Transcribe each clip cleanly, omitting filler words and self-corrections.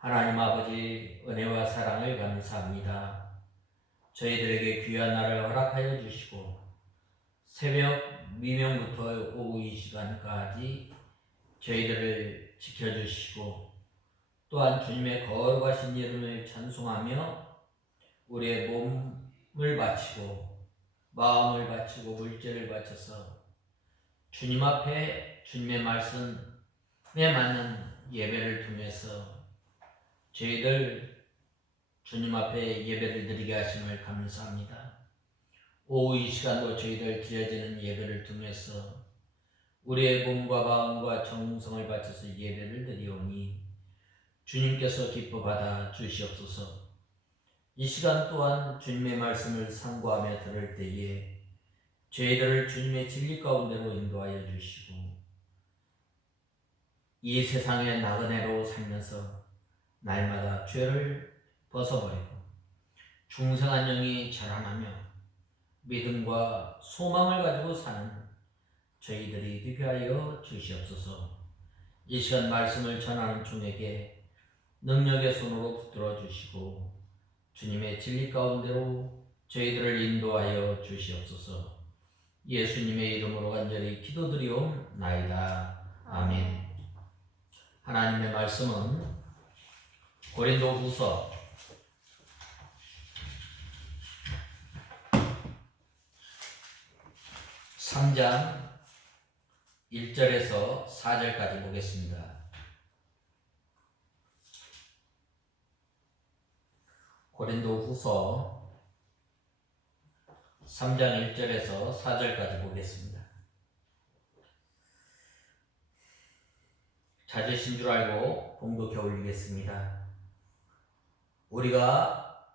하나님 아버지 은혜와 사랑을 감사합니다. 저희들에게 귀한 날을 허락하여 주시고 새벽 미명부터 오후 이 시간까지 저희들을 지켜주시고 또한 주님의 거룩하신 이름을 찬송하며 우리의 몸을 바치고 마음을 바치고 물질을 바쳐서 주님 앞에 주님의 말씀에 맞는 예배를 통해서 저희들 주님 앞에 예배를 드리게 하심을 감사합니다. 오후 이 시간도 저희들 드려지는 예배를 통해서 우리의 몸과 마음과 정성을 바쳐서 예배를 드리오니 주님께서 기뻐 받아 주시옵소서. 이 시간 또한 주님의 말씀을 상고하며 들을 때에 저희들을 주님의 진리 가운데로 인도하여 주시고 이 세상의 나그네로 살면서 날마다 죄를 벗어버리고 중생한 영이 자라나며 믿음과 소망을 가지고 사는 저희들이 되게 하여 주시옵소서. 이 시간 말씀을 전하는 중에게 능력의 손으로 붙들어 주시고 주님의 진리 가운데로 저희들을 인도하여 주시옵소서. 예수님의 이름으로 간절히 기도드리옵나이다. 아멘. 하나님의 말씀은 고린도후서 3장 1절에서 4절까지 보겠습니다. 고린도후서 3장 1절에서 4절까지 보겠습니다. 잦으신 줄 알고 봉독해 올리겠습니다. 우리가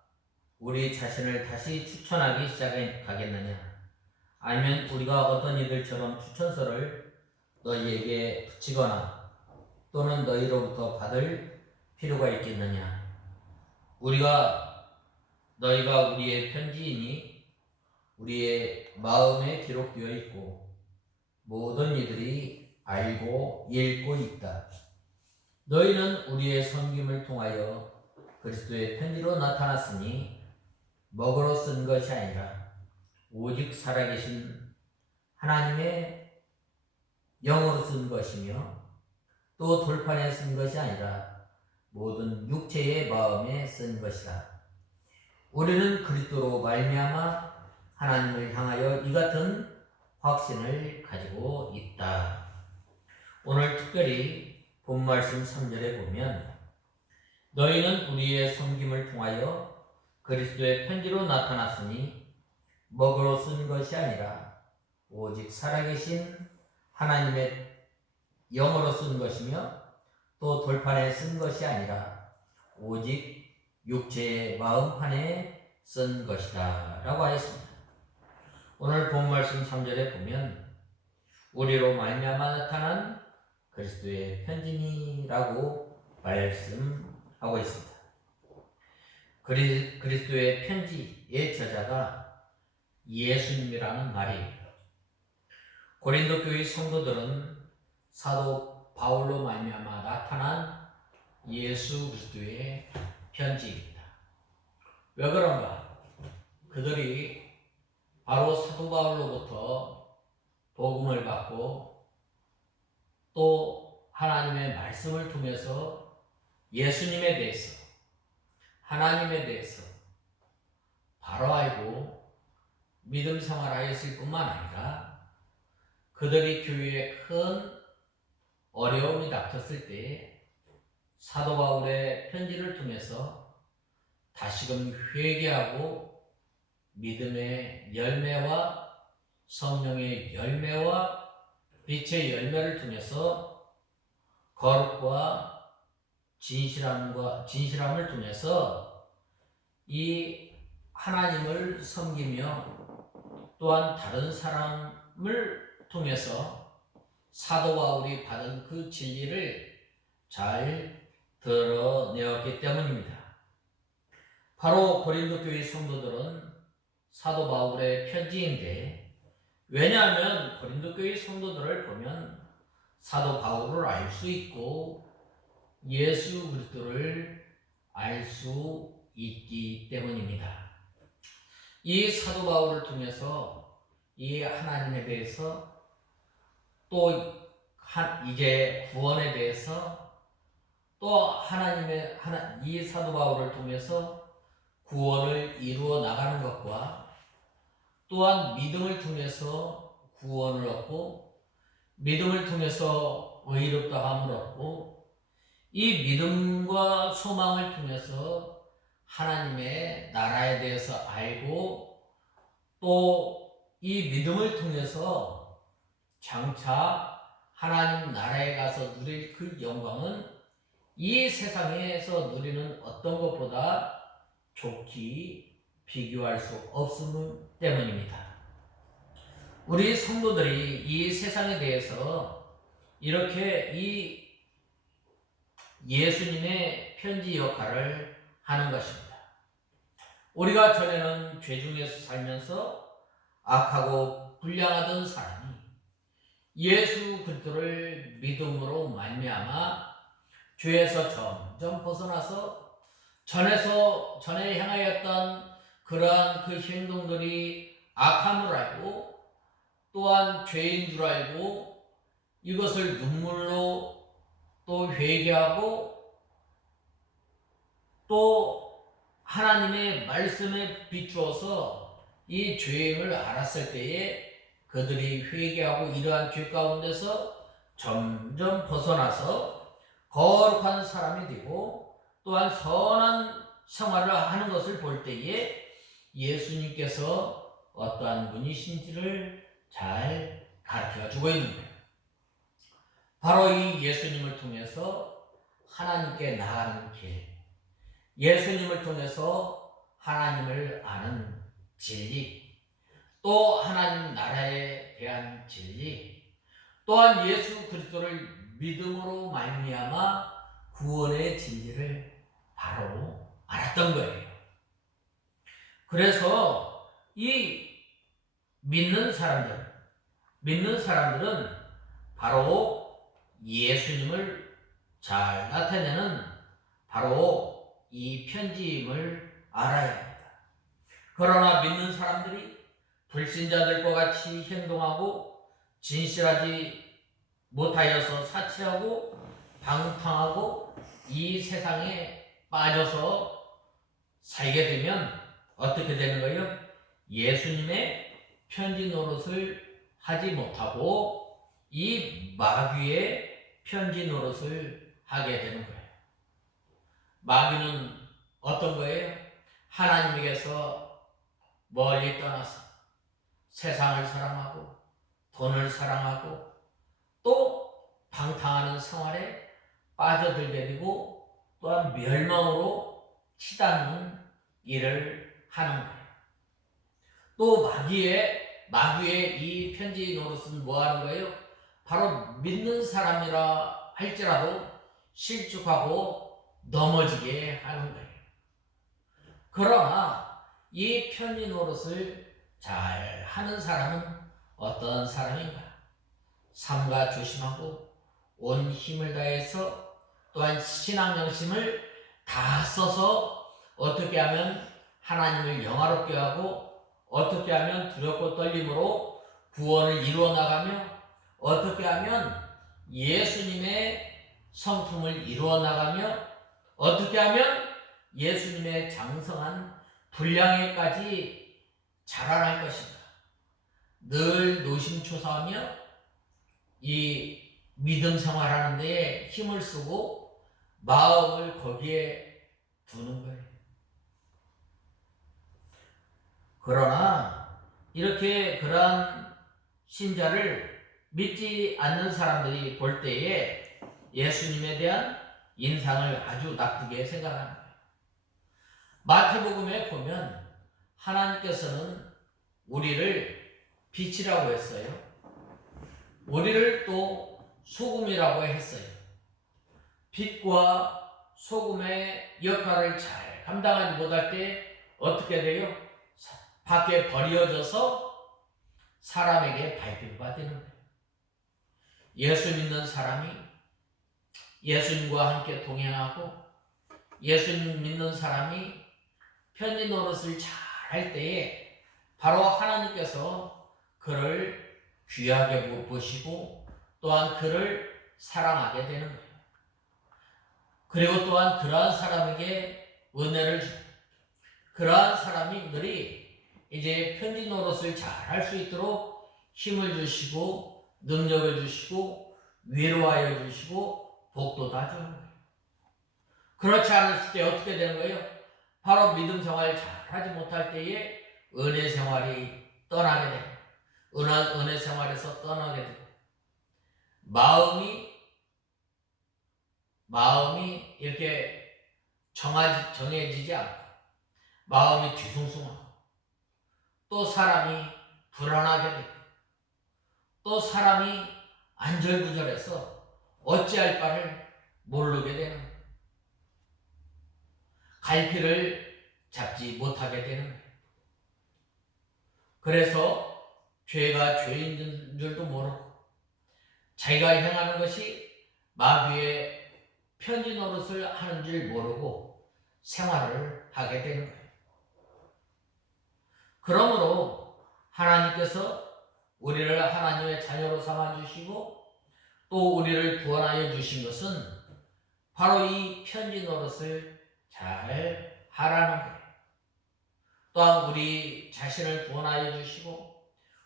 우리 자신을 다시 추천하기 시작하겠느냐? 아니면 우리가 어떤 이들처럼 추천서를 너희에게 붙이거나 또는 너희로부터 받을 필요가 있겠느냐? 너희가 우리의 편지이니 우리의 마음에 기록되어 있고 모든 이들이 알고 읽고 있다. 너희는 우리의 섬김을 통하여 그리스도의 편지로 나타났으니 먹으로 쓴 것이 아니라 오직 살아계신 하나님의 영으로 쓴 것이며 또 돌판에 쓴 것이 아니라 모든 육체의 마음에 쓴 것이다. 우리는 그리스도로 말미암아 하나님을 향하여 이 같은 확신을 가지고 있다. 오늘 특별히 본 말씀 3절에 보면 너희는 우리의 섬김을 통하여 그리스도의 편지로 나타났으니 먹으로 쓴 것이 아니라 오직 살아계신 하나님의 영으로 쓴 것이며 또 돌판에 쓴 것이 아니라 오직 육체의 마음판에 쓴 것이다 라고 하였습니다. 오늘 본 말씀 3절에 보면 우리로 말미암아 나타난 그리스도의 편지니라고 말씀하고 있습니다. 그리스도의 편지의 저자가 예수님이라는 말이에요. 고린도 교회 성도들은 사도 바울로 말미암아 나타난 예수 그리스도의 편지입니다. 왜 그런가? 그들이 바로 사도 바울로부터 복음을 받고 또 하나님의 말씀을 통해서 예수님에 대해서 하나님에 대해서 바로 알고 믿음 생활하였을 뿐만 아니라 그들이 교회에 큰 어려움이 닥쳤을 때 사도 바울의 편지를 통해서 다시금 회개하고 믿음의 열매와 성령의 열매와 빛의 열매를 통해서 거룩과 진실함을 통해서 이 하나님을 섬기며 또한 다른 사람을 통해서 사도 바울이 받은 그 진리를 잘 드러내었기 때문입니다. 바로 고린도 교회 성도들은 사도 바울의 편지인데, 왜냐하면 고린도 교회 성도들을 보면 사도 바울을 알 수 있고 예수 그리스도를 알 수 있기 때문입니다. 이 사도 바울을 통해서 이 하나님에 대해서 또 이제 구원에 대해서 또 이 사도 바울을 통해서 구원을 이루어 나가는 것과 또한 믿음을 통해서 구원을 얻고 믿음을 통해서 의롭다함을 얻고 이 믿음과 소망을 통해서 하나님의 나라에 대해서 알고 또 이 믿음을 통해서 장차 하나님 나라에 가서 누릴 그 영광은 이 세상에서 누리는 어떤 것보다 좋게 비교할 수 없음 때문입니다. 우리 성도들이 이 세상에 대해서 이렇게 이 예수님의 편지 역할을 하는 것입니다. 우리가 전에는 죄 중에서 살면서 악하고 불량하던 사람이 예수 그리스도를 믿음으로 말미암아 죄에서 점점 벗어나서 전에 향하였던 그러한 그 행동들이 악함을 알고 또한 죄인 줄 알고 이것을 눈물로 또 회개하고 또 하나님의 말씀에 비추어서 이 죄임을 알았을 때에 그들이 회개하고 이러한 죄 가운데서 점점 벗어나서 거룩한 사람이 되고 또한 선한 생활을 하는 것을 볼 때에 예수님께서 어떠한 분이신지를 잘 가르쳐 주고 있는 거예요. 바로 이 예수님을 통해서 하나님께 나가는 길, 예수님을 통해서 하나님을 아는 진리, 또 하나님 나라에 대한 진리, 또한 예수 그리스도를 믿음으로 말미암아 구원의 진리를 바로 알았던 거예요. 그래서 이 믿는 사람들은 바로 예수님을 잘 나타내는 바로 이 편지임을 알아야 합니다. 그러나 믿는 사람들이 불신자들과 같이 행동하고 진실하지 못하여서 사치하고 방탕하고 이 세상에 빠져서 살게 되면 어떻게 되는 거예요? 예수님의 편지 노릇을 하지 못하고 이 마귀의 편지 노릇을 하게 되는 거예요. 마귀는 어떤 거예요? 하나님에게서 멀리 떠나서 세상을 사랑하고 돈을 사랑하고 또 방탕하는 생활에 빠져들게 되고 또한 멸망으로 치닫는 일을 하는 거예요. 또 마귀의 이 편지 노릇은 뭐 하는 거예요? 바로 믿는 사람이라 할지라도 실족하고 넘어지게 하는 거예요. 그러나 이 편지 노릇을 잘 하는 사람은 어떤 사람인가? 삼가 조심하고 온 힘을 다해서 또한 신앙 영심을 다 써서 어떻게 하면 하나님을 영화롭게 하고 어떻게 하면 두렵고 떨림으로 구원을 이루어 나가며 어떻게 하면 예수님의 성품을 이루어 나가며 어떻게 하면 예수님의 장성한 분량에까지 자라날 것인가. 늘 노심초사하며 이 믿음 생활하는 데에 힘을 쓰고 마음을 거기에 두는 거예요. 그러나 이렇게 그러한 신자를 믿지 않는 사람들이 볼 때에 예수님에 대한 인상을 아주 나쁘게 생각하는 거예요. 마태복음에 보면 하나님께서는 우리를 빛이라고 했어요. 우리를 또 소금이라고 했어요. 빛과 소금의 역할을 잘 감당하지 못할 때 어떻게 돼요? 밖에 버려져서 사람에게 발표가 되는 거예요. 예수 믿는 사람이 예수님과 함께 동행하고 예수님 믿는 사람이 편지 노릇을 잘 할 때에 바로 하나님께서 그를 귀하게 보시고 또한 그를 사랑하게 되는 거예요. 그리고 또한 그러한 사람에게 은혜를 주고 그러한 사람들이 이제 편지 노릇을 잘 할 수 있도록 힘을 주시고 능력을 주시고 위로하여 주시고 복도 다 주는 거예요. 그렇지 않을 때 어떻게 되는 거예요? 바로 믿음 생활을 잘 하지 못할 때에 은혜 생활이 떠나게 되고 은혜 생활에서 떠나게 되고 마음이 이렇게 정해지지 않고 마음이 뒤숭숭하고 또 사람이 불안하게 되고 또 사람이 안절부절해서 어찌할 바를 모르게 되는 거예요. 갈피를 잡지 못하게 되는 거예요. 그래서 죄가 죄인 줄도 모르고 자기가 행하는 것이 마귀의 편지 노릇을 하는 줄 모르고 생활을 하게 되는 거예요. 그러므로 하나님께서 우리를 하나님의 자녀로 삼아주시고 또 우리를 구원하여 주신 것은 바로 이 편지 노릇을 잘 하라는 거예요. 또한 우리 자신을 구원하여 주시고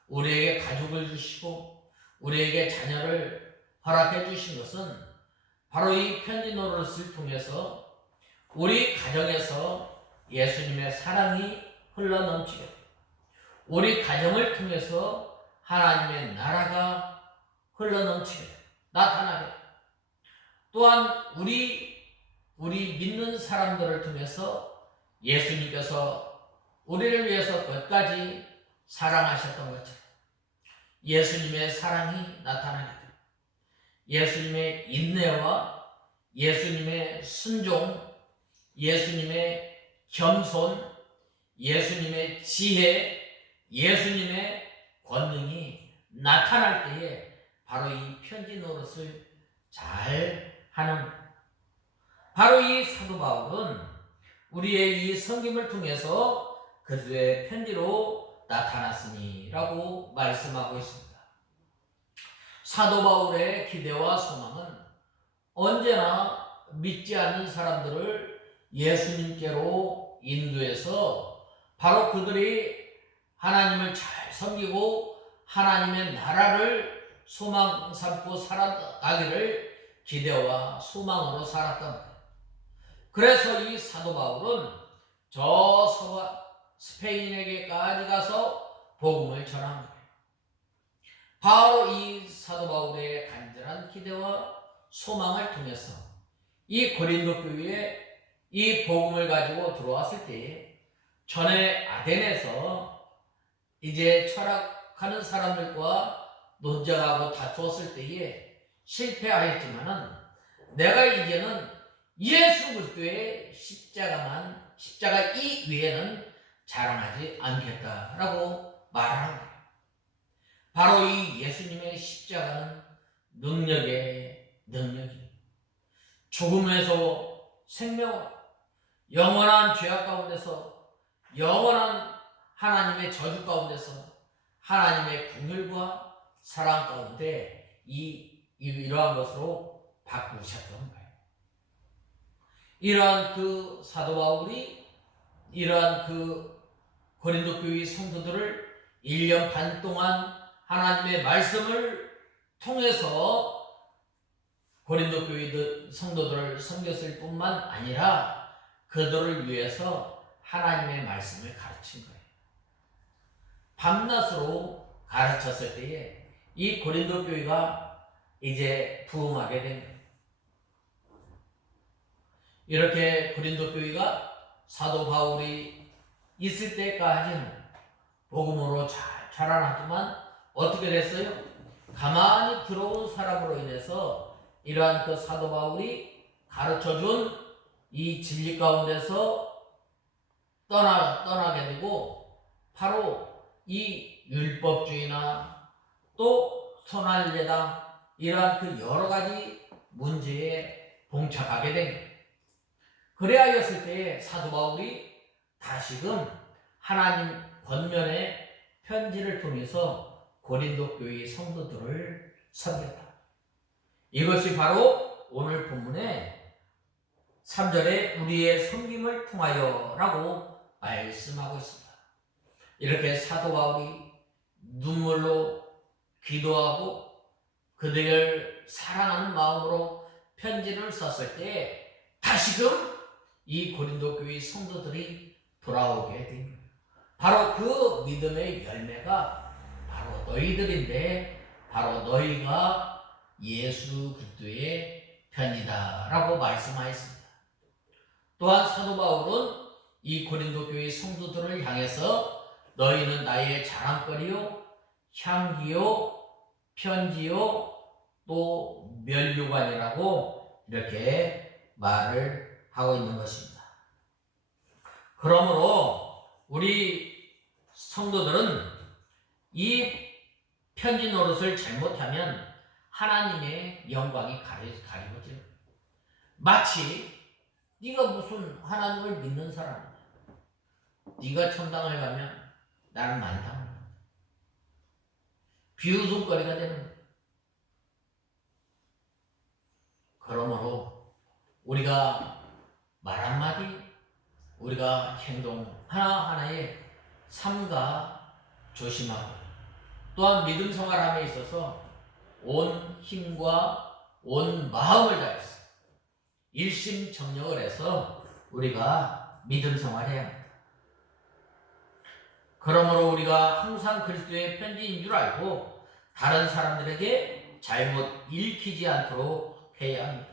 우리에게 가족을 주시고 우리에게 자녀를 허락해 주신 것은 바로 이 편지 노릇을 통해서 우리 가정에서 예수님의 사랑이 흘러넘치게 우리 가정을 통해서 하나님의 나라가 흘러넘치게 나타나게 또한 우리 믿는 사람들을 통해서 예수님께서 우리를 위해서 끝까지 사랑하셨던 것처럼 예수님의 사랑이 나타나게 됩니다. 예수님의 인내와 예수님의 순종, 예수님의 겸손, 예수님의 지혜, 예수님의 권능이 나타날 때에 바로 이 편지 노릇을 잘 하는 바로 이 사도 바울은 우리의 이 섬김을 통해서 그들의 편지로 나타났으니 라고 말씀하고 있습니다. 사도 바울의 기대와 소망은 언제나 믿지 않는 사람들을 예수님께로 인도해서 바로 그들이 하나님을 잘 섬기고 하나님의 나라를 소망 삼고 살아가기를 기대와 소망으로 살았던 거예요. 그래서 이 사도 바울은 저 스페인에게까지 가서 복음을 전한 거예요. 바로 이 사도 바울의 간절한 기대와 소망을 통해서 이 고린도 교회에 이 복음을 가지고 들어왔을 때에 전에 아덴에서 이제 철학하는 사람들과 논쟁하고 다투었을 때에 실패하였지만은 내가 이제는 예수 그리스도의 십자가 이외에는 자랑하지 않겠다라고 말하는 거예요. 바로 이 예수님의 십자가는 능력이 죽음에서 생명, 영원한 죄악 가운데서 영원한 하나님의 저주 가운데서 하나님의 긍휼과 사랑 가운데 이러한 것으로 바꾸셨던 거예요. 이러한 그 사도 바울이 이러한 그 고린도 교회 성도들을 1년 반 동안 하나님의 말씀을 통해서 고린도 교회 성도들을 섬겼을 뿐만 아니라 그들을 위해서 하나님의 말씀을 가르친 거예요. 밤낮으로 가르쳤을 때에 이 고린도 교회가 이제 부흥하게 된 거예요. 이렇게 고린도 교회가 사도 바울이 있을 때까지는 복음으로 잘 자라났지만 어떻게 됐어요? 가만히 들어온 사람으로 인해서 이러한 그 사도 바울이 가르쳐준 이 진리 가운데서 떠나게 되고 바로 이 율법주의나 또 선할례당 이러한 그 여러 가지 문제에 봉착하게 된 거예요. 그래하였을 때에 사도 바울이 다시금 하나님 권면의 편지를 통해서 고린도 교회 성도들을 섬겼다. 이것이 바로 오늘 본문의 3절에 우리의 섬김을 통하여 라고 말씀하고 있습니다. 이렇게 사도 바울이 눈물로 기도하고 그들을 사랑하는 마음으로 편지를 썼을 때 다시금 이 고린도 교회 성도들이 돌아오게 된 거예요. 바로 그 믿음의 열매가 바로 너희들인데 바로 너희가 예수 그리스도의 편이다라고 말씀하였습니다. 또한 사도 바울은 이 고린도 교회 성도들을 향해서 너희는 나의 자랑거리요 향기요 편지요 또 면류관이라고 이렇게 말을 하고 있는 것입니다. 그러므로 우리 성도들은 이 편지 노릇을 잘못하면 하나님의 영광이 가리워져요. 마치 네가 무슨 하나님을 믿는 사람이냐, 네가 천당을 가면 나는 만당을 간다. 비웃음거리가 되는 거예요. 그러므로 우리가 말 한마디, 우리가 행동 하나하나에 삼가 조심하고 또한 믿음 생활함에 있어서 온 힘과 온 마음을 다해서 일심정력을 해서 우리가 믿음 생활해야 합니다. 그러므로 우리가 항상 그리스도의 편지인 줄 알고 다른 사람들에게 잘못 읽히지 않도록 해야 합니다.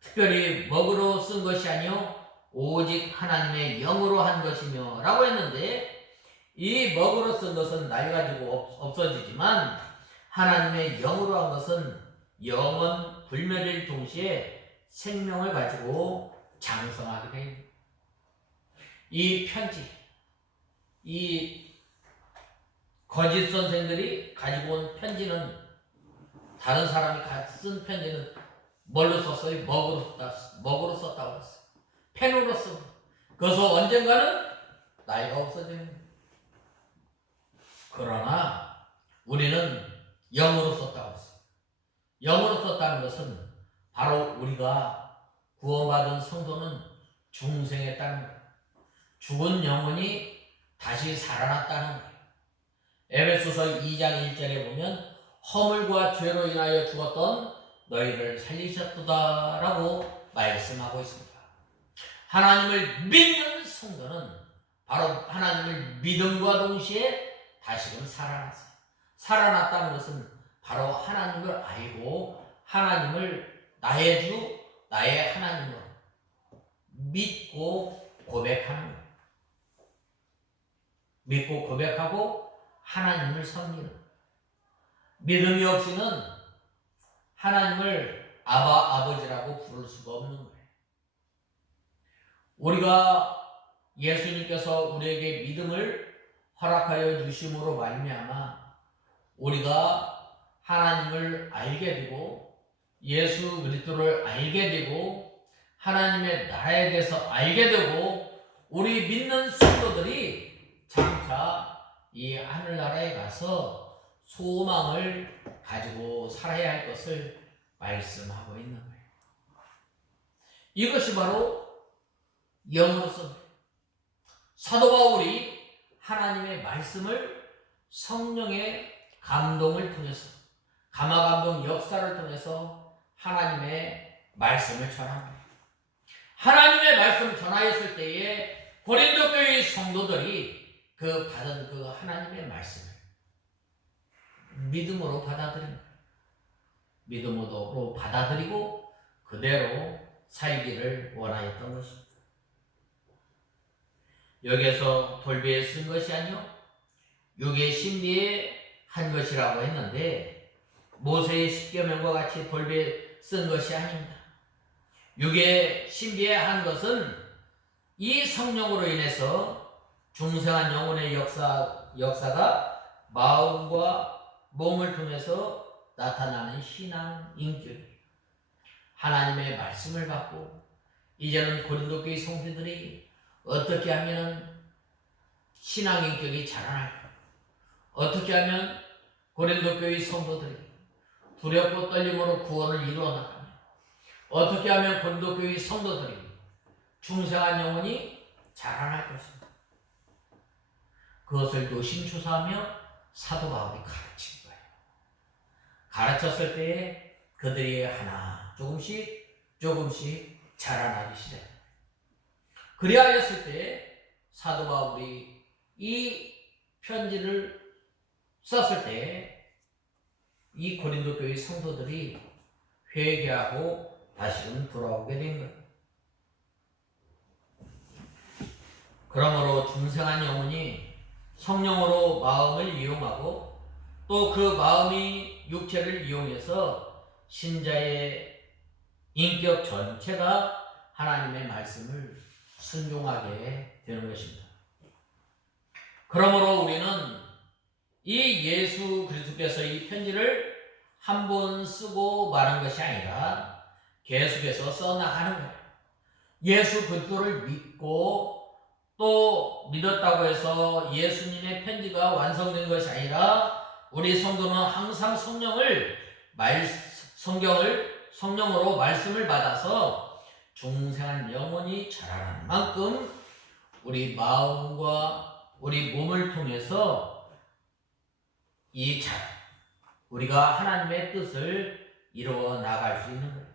특별히 먹으로 쓴 것이 아니요 오직 하나님의 영으로 한 것이며 라고 했는데, 이 먹으로 쓴 것은 나이 가지고 없어지지만 하나님의 영으로 한 것은 영원 불멸일 동시에 생명을 가지고 장성하게 됩니다. 이 편지, 이 거짓 선생들이 가지고 온 편지는, 다른 사람이 쓴 편지는 뭘로 썼어요? 먹으로 썼다고 했어요. 펜으로 썼어요. 그래서 언젠가는 나이가 없어지는 거예요. 그러나 우리는 영으로 썼다고 했어요. 영으로 썼다는 것은 바로 우리가 구원받은 성도는 중생했다는 거예요. 죽은 영혼이 다시 살아났다는 거예요. 에베소서 2장 1절에 보면 허물과 죄로 인하여 죽었던 너희를 살리셨도다 라고 말씀하고 있습니다. 하나님을 믿는 성도는 바로 하나님을 믿음과 동시에 다시금 살아났어요. 살아났다는 것은 바로 하나님을 알고 하나님을 나의 주, 나의 하나님으로 믿고 고백하는 거예요. 믿고 고백하고 하나님을 섬기는 거예요. 믿음이 없이는 하나님을 아버지라고 부를 수가 없는 거예요. 우리가 예수님께서 우리에게 믿음을 허락하여 주심으로 말미암아 우리가 하나님을 알게 되고 예수 그리스도를 알게 되고 하나님의 나라에 대해서 알게 되고 우리 믿는 성도들이 장차 이 하늘나라에 가서 소망을 가지고 살아야 할 것을 말씀하고 있는 거예요. 이것이 바로 영으로서 사도 바울이 하나님의 말씀을 성령의 감동을 통해서 감화감동 역사를 통해서 하나님의 말씀을 전합니다. 하나님의 말씀을 전하였을 때에 고린도 교회의 성도들이 받은 그 하나님의 말씀을 믿음으로 받아들인 거예요. 믿음으로 받아들이고 그대로 살기를 원하였던 것입니다. 여기에서 돌배에 쓴 것이 아니요 육의 신비에 한 것이라고 했는데 모세의 십계명과 같이 돌배에 쓴 것이 아닙니다. 육의 신비에 한 것은 이 성령으로 인해서 중생한 영혼의 역사가 마음과 몸을 통해서 나타나는 신앙 인격이에요. 하나님의 말씀을 받고 이제는 고린도 교회 성도들이 어떻게 하면 신앙 인격이 자라날까? 어떻게 하면 고린도 교회 성도들이 두렵고 떨림으로 구원을 이루어 나가며 어떻게 하면 고린도 교회 성도들이 중생한 영혼이 자라날 것인가? 그것을 노심초사하며 사도 바울이 가르친 거예요. 가르쳤을 때에 그들이 하나 조금씩 자라나기 시작합니다. 그리하였을 때 사도 바울이 이 편지를 썼을 때 이 고린도 교회 성도들이 회개하고 다시금 돌아오게 된 거예요. 그러므로 중생한 영혼이 성령으로 마음을 이용하고 또 그 마음이 육체를 이용해서 신자의 인격 전체가 하나님의 말씀을 순종하게 되는 것입니다. 그러므로 우리는 이 예수 그리스도께서 이 편지를 한 번 쓰고 마는 것이 아니라 계속해서 써나가는 거예요. 예수 그리스도를 믿고 또 믿었다고 해서 예수님의 편지가 완성된 것이 아니라 우리 성도는 항상 성령으로 말씀을 받아서 중생한 영혼이 자라는 만큼 우리 마음과 우리 몸을 통해서 우리가 하나님의 뜻을 이루어 나갈 수 있는 거예요.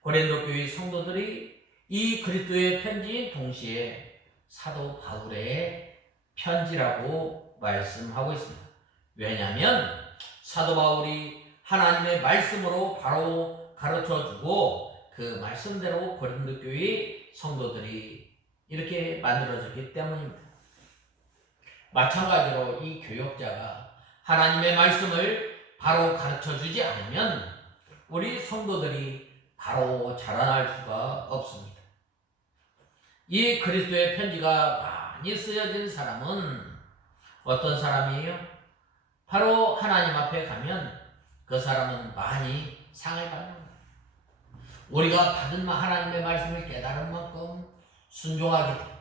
고린도 교회 성도들이 이 그리스도의 편지인 동시에 사도 바울의 편지라고 말씀하고 있습니다. 왜냐하면 사도 바울이 하나님의 말씀으로 바로 가르쳐주고 그 말씀대로 고린도 교회 성도들이 이렇게 만들어졌기 때문입니다. 마찬가지로 이 교역자가 하나님의 말씀을 바로 가르쳐주지 않으면 우리 성도들이 바로 자라날 수가 없습니다. 이 그리스도의 편지가 많이 쓰여진 사람은 어떤 사람이에요? 바로 하나님 앞에 가면 그 사람은 많이 상을 받는 거예요. 우리가 받은 하나님의 말씀을 깨달은 만큼 순종하게 돼요.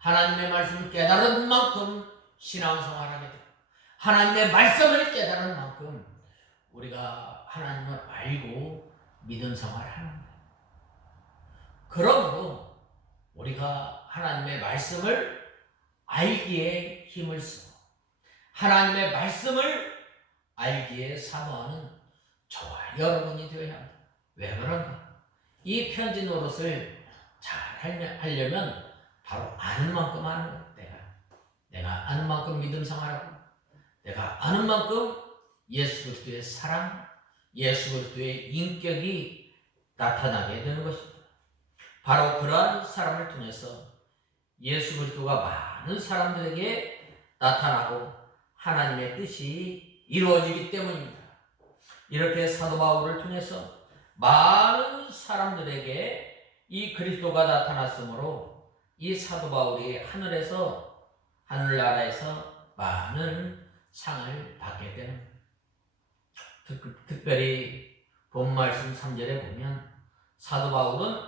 하나님의 말씀을 깨달은 만큼 신앙생활하게 돼요. 하나님의 말씀을 깨달은 만큼 우리가 하나님을 알고 믿음 생활을 하는 거예요. 그러므로 우리가 하나님의 말씀을 알기에 힘을 쓰고 하나님의 말씀을 알기에 사모하는 저와 여러분이 되어야 합니다. 왜 그런가? 이 편지 노릇을 잘 하려면 바로 아는 만큼 하는 거예요. 내가 아는 만큼 믿음 생활하고 내가 아는 만큼 예수 그리스도의 사랑, 예수 그리스도의 인격이 나타나게 되는 것입니다. 바로 그러한 사람을 통해서 예수 그리스도가 많은 사람들에게 나타나고 하나님의 뜻이 이루어지기 때문입니다. 이렇게 사도 바울을 통해서 많은 사람들에게 이 그리스도가 나타났으므로 이 사도 바울이 하늘나라에서 많은 상을 받게 되는 거예요. 특별히 본 말씀 3절에 보면 사도 바울은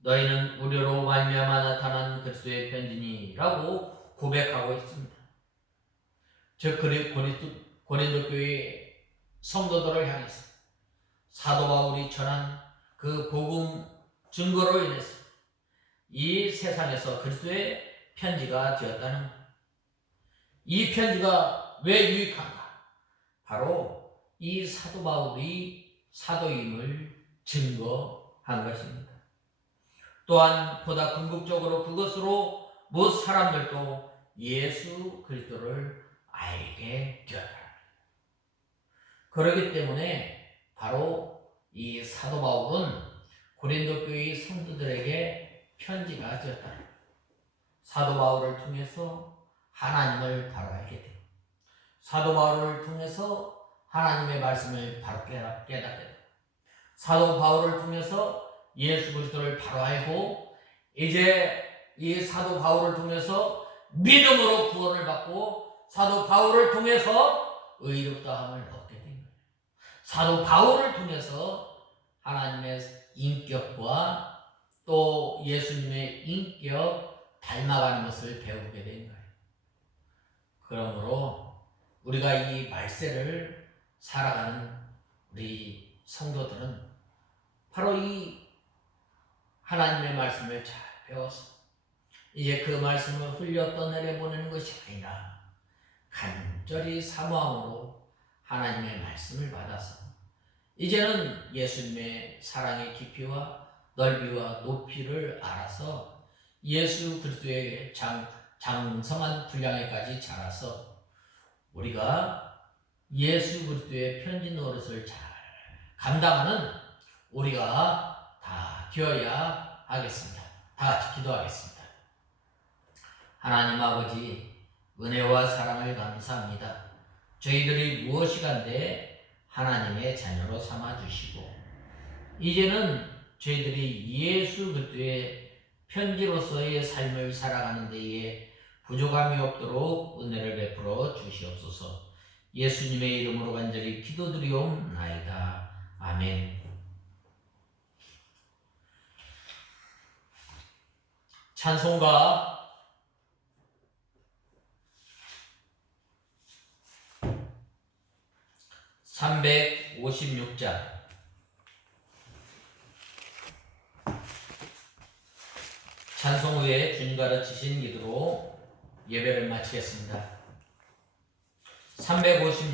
너희는 우리로 말미암아 나타난 그리스도의 편지니라고 고백하고 있습니다. 즉 고린도 교회 성도들을 향해서 사도 바울이 전한 그 복음 증거로 인해서 이 세상에서 그리스도의 편지가 되었다는 것. 이 편지가 왜 유익한가? 바로 이 사도 바울이 사도임을 증거한 것입니다. 또한 보다 궁극적으로 그것으로 모든 사람들도 예수 그리스도를 알게 되었다. 그렇기 때문에 바로 이 사도 바울은 고린도 교회 성도들에게 편지가 되었다. 사도 바울을 통해서 하나님을 바로 알게 돼요. 사도 바울을 통해서 하나님의 말씀을 바로 깨닫게 돼요. 사도 바울을 통해서 예수 그리스도를 바로 알고 이제 이 사도 바울을 통해서 믿음으로 구원을 받고 사도 바울을 통해서 의롭다함을 얻게 된 거예요. 사도 바울을 통해서 하나님의 인격과 또 예수님의 인격 닮아가는 것을 배우게 된 거예요. 그러므로 우리가 이 말세를 살아가는 우리 성도들은 바로 이 하나님의 말씀을 잘 배워서 이제 그 말씀을 흘려 떠내려 보내는 것이 아니라 간절히 사모함으로 하나님의 말씀을 받아서 이제는 예수님의 사랑의 깊이와 넓이와 높이를 알아서 예수 그리스도의 장성한 분량에까지 자라서 우리가 예수 그리스도의 편지 노릇을 잘 감당하는 우리가 다 되어야 하겠습니다. 다 같이 기도하겠습니다. 하나님 아버지, 은혜와 사랑을 감사합니다. 저희들이 무엇이간데 하나님의 자녀로 삼아주시고 이제는 저희들이 예수 그리스도의 편지로서의 삶을 살아가는 데에 부족함이 없도록 은혜를 베풀어 주시옵소서. 예수님의 이름으로 간절히 기도드리옵나이다. 아멘. 찬송가 356장 찬송 후에 주님 가르치신 기도로 예배를 마치겠습니다. 356